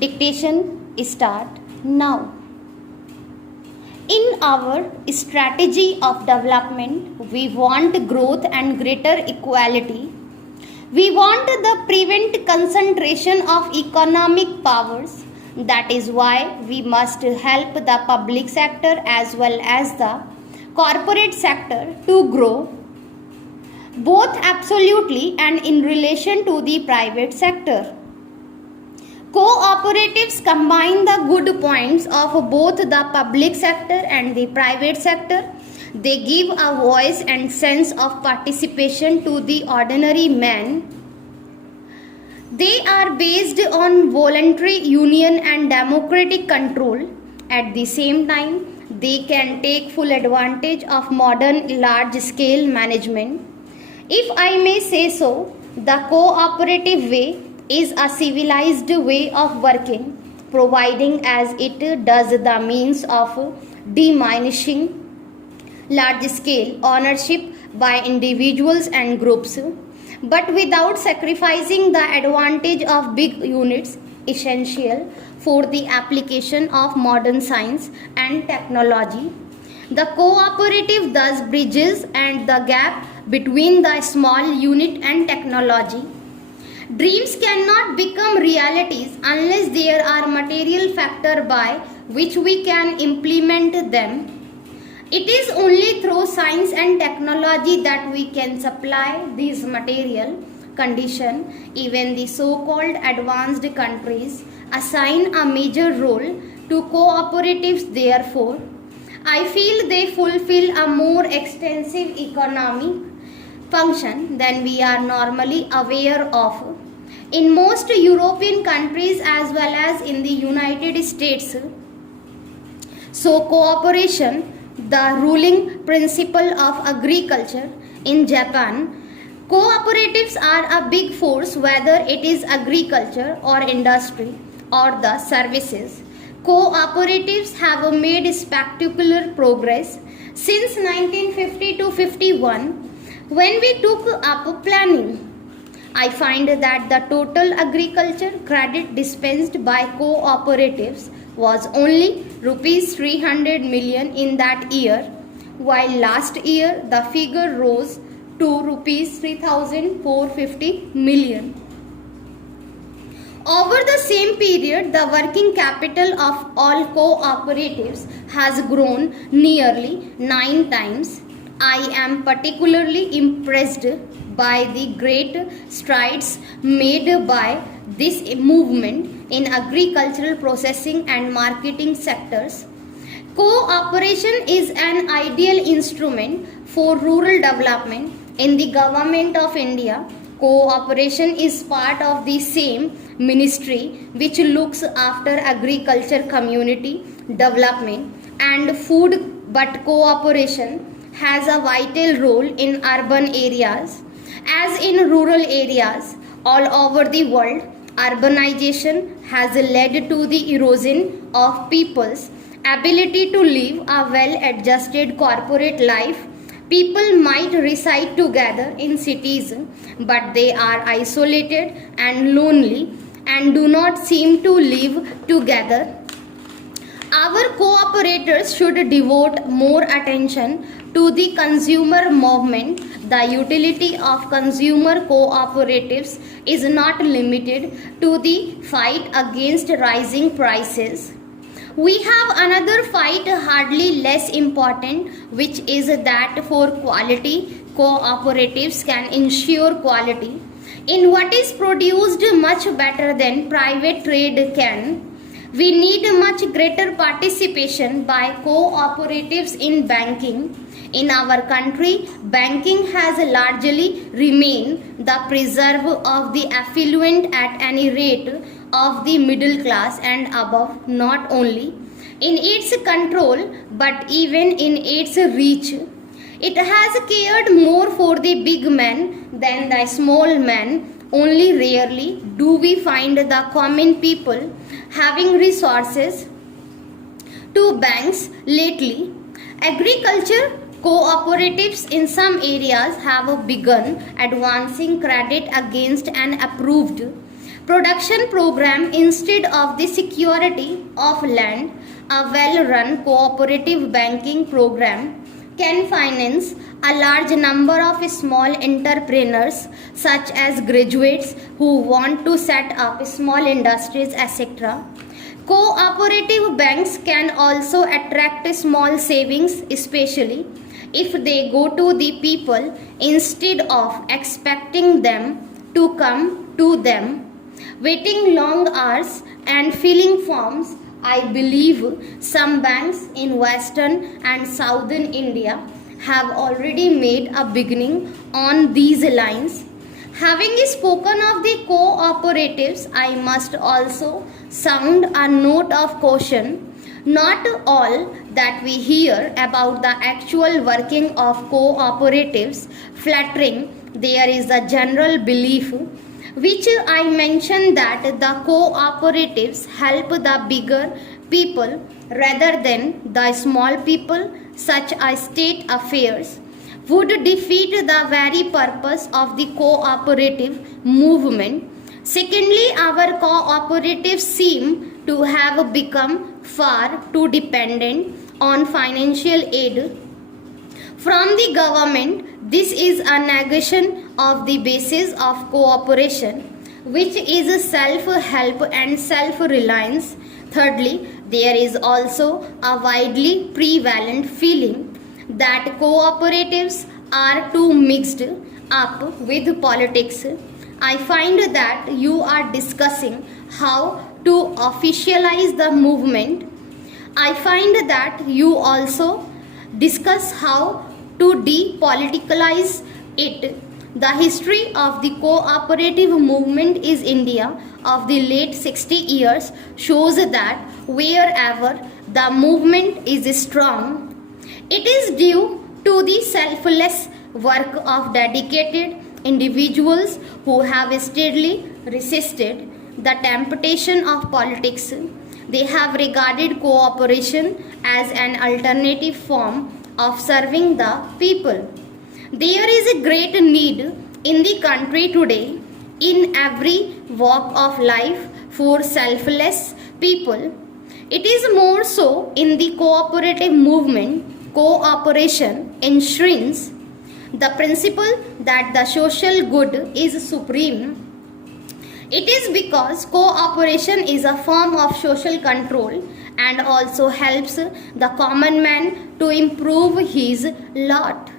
Dictation start now. In our strategy of development, we want growth and greater equality. We want the prevent concentration of economic powers. That is why we must help the public sector as well as the corporate sector to grow both absolutely and in relation to the private sector. Cooperatives combine the good points of both the public sector and the private sector. They give a voice and sense of participation to the ordinary man. They are based on voluntary union and democratic control. At the same time, they can take full advantage of modern large-scale management. If I may say so, the cooperative way is a civilized way of working, providing as it does the means of diminishing large-scale ownership by individuals and groups, but without sacrificing the advantage of big units essential for the application of modern science and technology. The cooperative thus bridges and the gap between the small unit and technology. Dreams cannot become realities unless there are material factors by which we can implement them. It is only through science and technology that we can supply these material conditions. Even the so-called advanced countries assign a major role to cooperatives. Therefore, I feel they fulfill a more extensive economic function than we are normally aware of. In most European countries as well as in the United States, so cooperation, the ruling principle of agriculture. In Japan, cooperatives are a big force whether it is agriculture or industry or the services. Cooperatives have made spectacular progress since 1950 to 51 when we took up planning. I find that the total agriculture credit dispensed by cooperatives was only rupees 300 million in that year, while last year the figure rose to rupees 3,450 million. Over the same period, the working capital of all cooperatives has grown nearly 9 times. I am particularly impressed by the great strides made by this movement in agricultural processing and marketing sectors. Cooperation is an ideal instrument for rural development. In the government of India, cooperation is part of the same ministry which looks after agriculture, community development and food, but cooperation has a vital role in urban areas as in rural areas all over the world. Urbanization has led to the erosion of people's ability to live a well-adjusted corporate life. People might reside together in cities, but they are isolated and lonely and do not seem to live together. Our cooperators should devote more attention to the consumer movement. The utility of consumer cooperatives is not limited to the fight against rising prices. We have another fight hardly less important, which is that for quality, cooperatives can ensure quality in what is produced much better than private trade can. We need much greater participation by cooperatives in banking. In our country, banking has largely remained the preserve of the affluent at any rate of the middle class and above, not only in its control but even in its reach. It has cared more for the big man than the small man. Only rarely do we find the common people having resources to banks lately. Agriculture cooperatives in some areas have begun advancing credit against an approved production program instead of the security of land. A well-run cooperative banking program can finance a large number of small entrepreneurs such as graduates who want to set up small industries, etc. Cooperative banks can also attract small savings, especially if they go to the people instead of expecting them to come to them. Waiting long hours and filling forms, I believe some banks in Western and Southern India have already made a beginning on these lines. Having spoken of the cooperatives, I must also sound a note of caution. Not all that we hear about the actual working of cooperatives flattering. There is a general belief, which I mentioned, that the cooperatives help the bigger people rather than the small people. Such a state affairs would defeat the very purpose of the cooperative movement. Secondly, our cooperatives seem to have become far too dependent on financial aid from the government. This is a negation of the basis of cooperation, which is self-help and self-reliance. Thirdly, there is also a widely prevalent feeling that cooperatives are too mixed up with politics. I find that you are discussing how to officialize the movement. I find that you also discuss how to depoliticalize it. The history of the cooperative movement in India of the late 60 years shows that wherever the movement is strong, it is due to the selfless work of dedicated individuals who have steadily resisted the temptation of politics. They have regarded cooperation as an alternative form of serving the people. There is a great need in the country today, in every walk of life, for selfless people. It is more so in the cooperative movement. Cooperation enshrines the principle that the social good is supreme. It is because cooperation is a form of social control and also helps the common man to improve his lot.